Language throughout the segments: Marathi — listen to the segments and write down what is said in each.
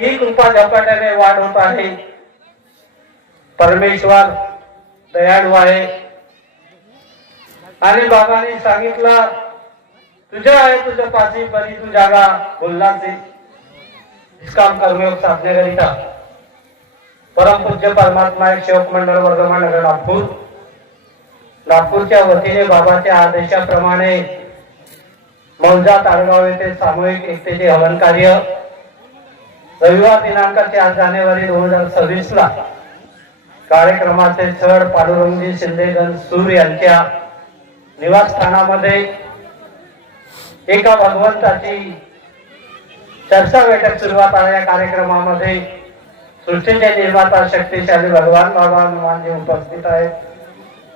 ही कृपा झपाट्याने वाढ होत आहे। परमेश्वर दयाळू आहे आणि बाबांनी सांगितलं तुझे आहे तुझे पासी बरी तू जागा बोललाचे निष्काम कर्मयोग साधण्याकरिता परम पूज्य परमात्मा सेवक मंडळ वर्धमान नगर नागपूरच्या वतीने बाबाच्या आदेशाप्रमाणे मौजा ताळगाव येथे सामूहिक एकतेचे हवन कार्य रविवार दिनांक 4 जानेवारी 2026 ला कार्यक्रमाचे सर पांडुरंगजी शिंदेगण सूर यांच्या निवासस्थानामध्ये एका भगवंताची चर्चा बैठक सुरुवात आहे। या कार्यक्रमामध्ये सृष्टीचे निर्माता शक्तिशाली भगवान बाबा हनुमानजी उपस्थित आहेत।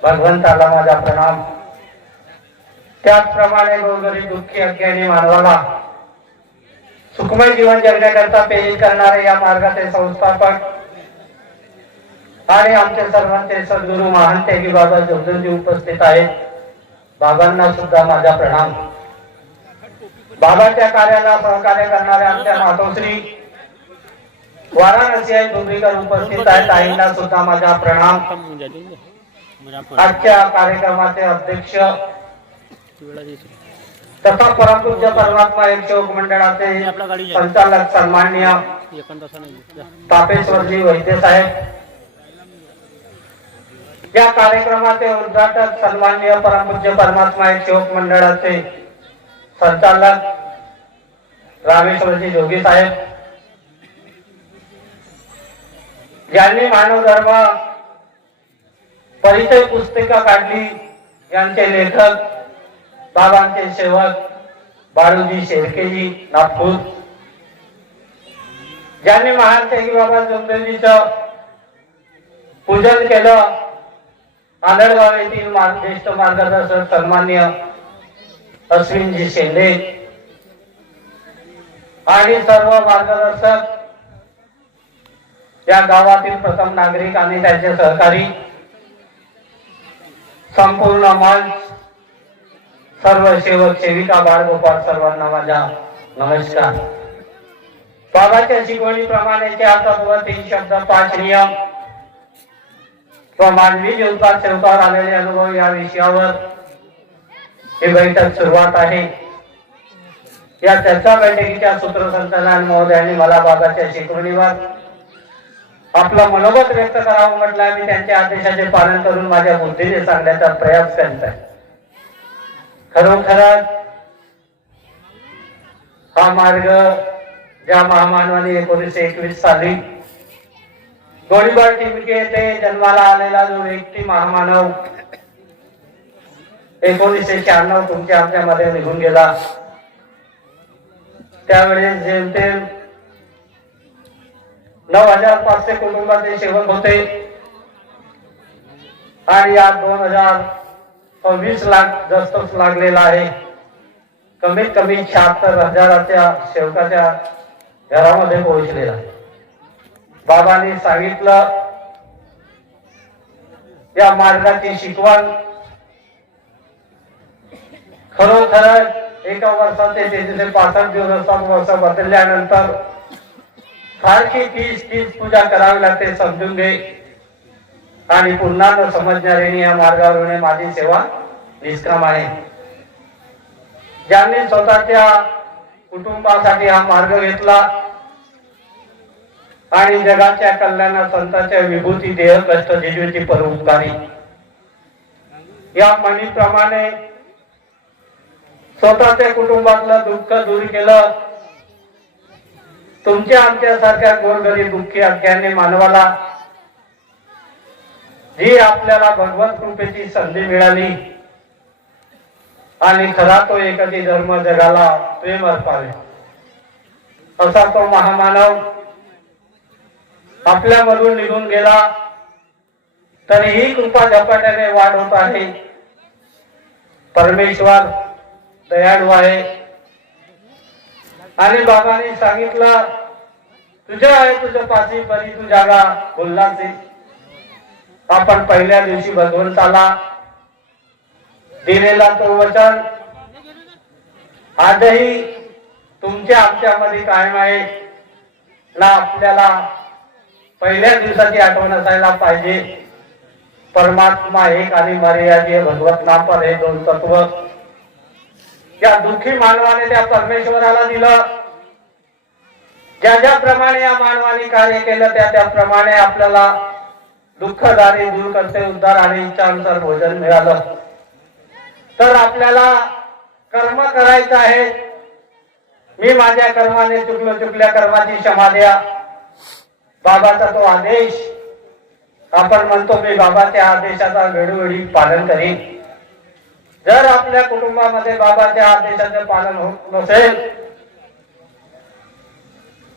भगवंताला माझा प्रणाम। त्याचप्रमाणे गोरगरीब दुःखी अज्ञानी मानवाला सुखमय जीवन जगण्याकरता प्रेरित करणारे या मार्गाचे संस्थापक आणि आमचे सर्वांचे सद्गुरू महान त्यागी बाबा जोगदंडी उपस्थित आहेत। बाबांना सुद्धा माझा प्रणाम। बाबाच्या कार्याला सहकार्य करणाऱ्या आमच्या मातोश्री वाराणसी आहे भूमिकर उपस्थित आहेत। आईंना सुद्धा माझा प्रणाम। आजच्या कार्यक्रमाचे अध्यक्ष तथा परमपूज्य परमात्मा एक सेवक मंडळाचे संचालक सन्माननीय तापेश्वरजी वैद्य साहेब, या कार्यक्रमाचे उद्घाटक सन्माननीय परमपूज्य परमात्मा एक सेवक मंडळाचे संचालक रामेश्वरजी जोगी साहेब, ज्यांनी मानव धर्म परिचय पुस्तिका काढली यांचे लेखक बाबांचे सेवक बाळूजी शेळकेजी नागपूर, ज्यांनी महान त्यागी बाबा जोगदंडीचं पूजन केलं आंधळगाव येथील ज्येष्ठ मार्गदर्शक सन्माननीय अश्विनजी शेंडे आणि सर्व मार्गदर्शक या गावातील प्रथम नागरिक आणि त्यांचे सहकारी संपूर्ण मंच सर्व सेवक सेविका बाळगोपाळ सर्वांना माझा नमस्कार। बाबाच्या शिकवणीप्रमाणे 4 तत्व 3 शब्द 5 नियम व मानवी जीवनात सेवकावर आलेले अनुभव या विषयावर ही बैठक सुरुवात आहे। या चर्चा बैठकीच्या सूत्रसंचालन महोदयांनी मला बाबाच्या शिकवणीवर आपलं मनोगत व्यक्त करावं म्हटलं। मी त्यांच्या आदेशाचे पालन करून माझ्या बुद्धीने सांगण्याचा प्रयास करत आहे। खरोखरच हा मार्ग ज्या महामानवाने 1921 साली गोळीबार टिमके येथे जन्माला आलेला जो व्यक्ती महामानव 1996 तुमच्या आमच्यामध्ये निघून गेला, त्यावेळेस जेमतेम 9500 कुटुंबाचे सेवक होते आणि या 2026 लाख दस्तक लागलेला आहे। कमीत कमी 76,000च्या सेवकाच्या घरामध्ये पोहोचलेला आहे। बाबांनी सांगितलं या मार्गाची शिकवण खरोखरच एका वर्षाचे 365 दिवस बदलल्यानंतर सारखी 30 पूजा करावी लागते समजून घे आणि पुन्हा न समजणाऱ्यांनी या मार्गावर माझी सेवा निष्काम आहे। ज्यांनी स्वतःच्या कुटुंबासाठी हा मार्ग घेतला आणि जगाच्या कल्याणात संतांच्या विभूती देह कष्ट झिजवीची परोपकारी या म्हणीप्रमाणे स्वतःच्या कुटुंबातलं दुःख दूर केलं। तुमच्या आमच्यासारख्या गोरगरीब दुःखी अज्ञानी मानवाला जी आपल्याला भगवत कृपेची संधी मिळाली आणि खरा तो एकही धर्म जगाला प्रेम अर्पावे असा तो महामानव आपल्यामधून निघून गेला, तरी ही कृपा झपाट्याने वाढ होत आहे। परमेश्वर दयाळू आहे आणि बाबांनी सांगितलं तुझे आहे तुझे पासी बरी तू जागा बोललाचे। आपण पहिल्या दिवशी भगवंताला दिलेला तो वचन आजही तुमच्या आमच्यामध्ये कायम आहे। ना आपल्याला पहिल्या दिवसाची आठवण असायला पाहिजे. परमात्मा एक आणि मर्यादीय भगवत नाम पर हे दोन तत्व या दुःखी मानवाने त्या परमेश्वराला दिलं. ज्याप्रमाणे या मानवाने कार्य केलं त्याप्रमाणे आपल्याला दुःखदारी दूर करते उद्धार आणि इच्छानुसार भोजन मिळालं. तर आपल्याला कर्म करायचं आहे. मी माझ्या कर्माने चुकल्या कर्माची क्षमा द्या, बाबाचा तो आदेश. आपण म्हणतो मी बाबाच्या आदेशाचा वेळोवेळी पालन करीन. जर आपल्या कुटुंबामध्ये बाबाच्या आदेशाचे पालन होत नसेल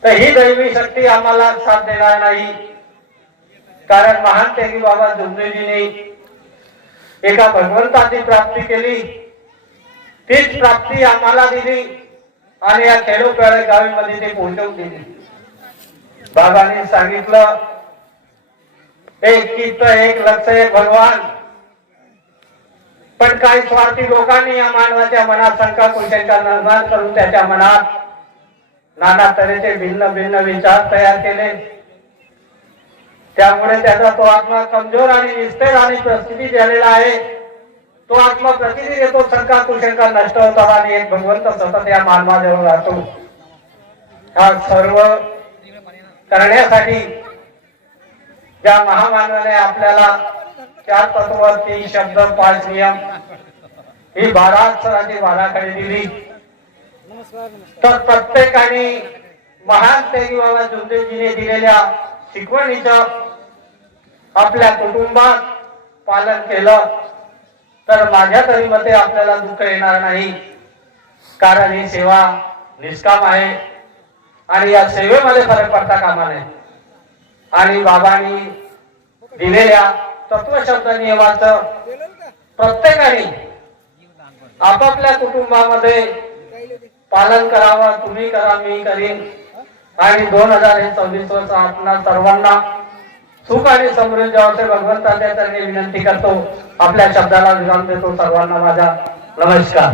तर ही दैवी शक्ती आम्हाला साथ देणार नाही. कारण महान त्यागी बाबा जुमदेजीने एका भगवंताची प्राप्ती केली, तीच प्राप्ती आम्हाला दिली आणि या खेडोपाडी गावीमध्ये ते पोहोचवून दिली. बाबांनी सांगितलं एक चित्त एक लक्ष एक भगवान. पण काही स्वार्थी लोकांनी या मानवाच्या मनात शंका कुशंका निर्माण करून त्याच्या मनात नाना तऱ्हेचे भिन्न भिन्न विचार तयार केले. त्यामुळे त्याचा तो आत्मा कमजोर आणि निस्तेज आणि प्रस्थिती झालेला आहे. तो आत्मा प्रतिदिन येतो, शंका कुशंका नष्ट होतात आणि एक भगवंत सतत या मानवाजवळ राहतो. हा सर्व करण्यासाठी ज्या महामानवाने आपल्याला 4 तत्व 3 शब्द 5 नियम ही 12 अक्षराची बाराखडी दिली. तर प्रत्येकाने महान त्यागी बाबा जुमदेजीने दिलेल्या शिकवणीचं आपल्या कुटुंबात पालन केलं तर माझ्या तरी मते आपल्याला दुःख येणार नाही. कारण ही सेवा निष्काम आहे आणि या सेवेमध्ये फरक पडता कामा नये. आणि बाबांनी दिलेल्या तत्वशब्द नियमाचं प्रत्येकाने आपापल्या कुटुंबामध्ये पालन करावं. तुम्ही करा, मी करीन. आणि 2026 वर्ष आपल्या सर्वांना सुख आणि समृद्धी असे भगवंताच्या चरणी विनंती करतो. आपल्या शब्दाला विराम देतो. सर्वांना माझा नमस्कार.